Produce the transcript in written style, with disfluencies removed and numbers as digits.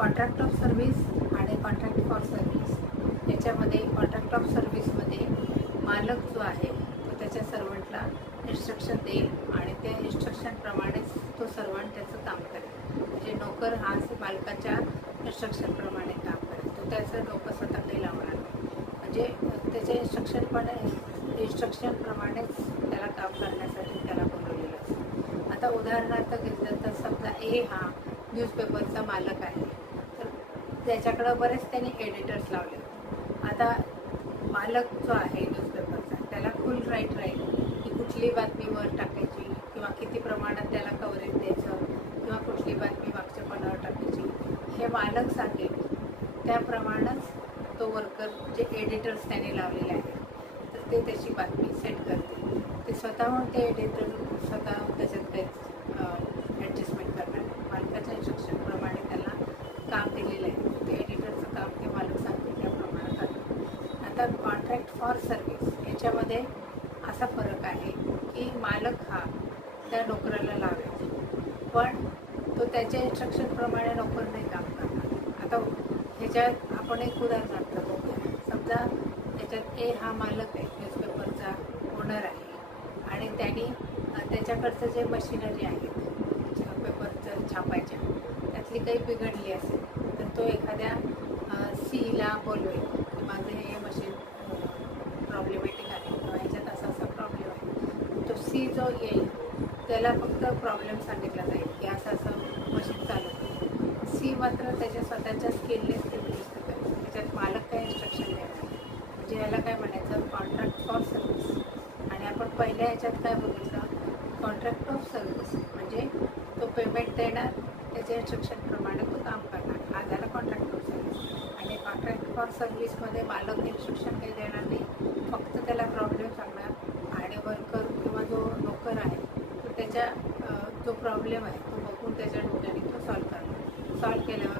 Contract of service आणि contract for service याच्यामध्ये contract of सर्व्हिसमध्ये मालक जो आहे तो त्याच्या सर्वंटला इन्स्ट्रक्शन देईल आणि त्या इन्स्ट्रक्शनप्रमाणेच तो सर्वंट त्याचं काम करेल. म्हणजे नोकर हा मालकाच्या इन्स्ट्रक्शनप्रमाणे काम करेल. तो त्याचं डोकं स्वतः काही लावणार नाही. म्हणजे त्याच्या इन्स्ट्रक्शनप्रमाणेच त्याला काम करण्यासाठी त्याला बोलवलेलं असतं. आता उदाहरणार्थ घेतलं तर समजा ए हा न्यूजपेपरचा मालक आहे, तर त्याच्याकडं बरेच त्यांनी एडिटर्स लावले. आता मालक जो आहे न्यूजपेपरचा त्याला फुल राईट राहील की कुठली बातमी वर टाकायची किंवा किती प्रमाणात त्याला कव्हरेज द्यायचं किंवा कुठली बातमी मागच्या पानावर टाकायची हे मालक सांगेल. त्याप्रमाणेच तो वर्कर जे एडिटर्स त्याने लावलेले आहेत तर ते त्याची बातमी सेट करतील. ते स्वतःहून ते एडिटर स्वतःहून त्याच्यात काही ॲडजस्टमेंट करणार. मालकाच्या इन्स्ट्रक्शनप्रमाणे त्याला काम दिलेलं आहे. ते एडिटरचं काम ते मालक सांगतील त्याप्रमाणे करतात. आता कॉन्ट्रॅक्ट फॉर सर्व्हिस याच्यामध्ये असा फरक आहे की मालक हा त्या नोकराला लावेल, पण तो त्याच्या इन्स्ट्रक्शनप्रमाणे नोकर नाही काम करणार. आता ह्याच्यात आपण एक उदाहरणार्थ बघूया. समजा त्याच्यात ए हा मालक आहे, न्यूजपेपरचा ओनर आहे आणि त्यांनी त्याच्याकडचं जे मशिनरी आहेत पेपरचं छापायच्या त्यातली काही बिघडली असेल तर तो एखाद्या सीला बोलवेल की माझं हे मशीन प्रॉब्लेमॅटिक आहे किंवा ह्याच्यात असा प्रॉब्लेम आहे. तो सी जो येईल त्याला फक्त प्रॉब्लेम सांगितला जाईल की असं मशीन चालू. सी मात्र त्याच्या स्वतःच्या स्किलनेच ते दुरुस्त करेल. त्याच्यात मालक काय इन्स्ट्रक्शन देणार. म्हणजे याला काय म्हणायचं कॉन्ट्रॅक्ट फॉर सर्व्हिस. आणि आपण पहिल्या ह्याच्यात काय बघितलं कॉन्ट्रॅक्ट ऑफ सर्व्हिस म्हणजे तो पेमेंट देणार, त्याच्या इन्स्ट्रक्शनप्रमाणे तो काम करणार. हा झाला कॉन्ट्रॅक्ट ऑफ सर्व्हिस. आणि कॉन्ट्रॅक्ट फॉर सर्व्हिसमध्ये मालक इन्स्ट्रक्शन काही देणार नाही, फक्त त्याला प्रॉब्लेम सांगणार आणि वर्कर किंवा जो नोकर आहे तो त्याच्या जो प्रॉब्लेम आहे तो बघून त्याच्या डोक्याने तो सॉल्व करणार. सॉल्व केल्यावर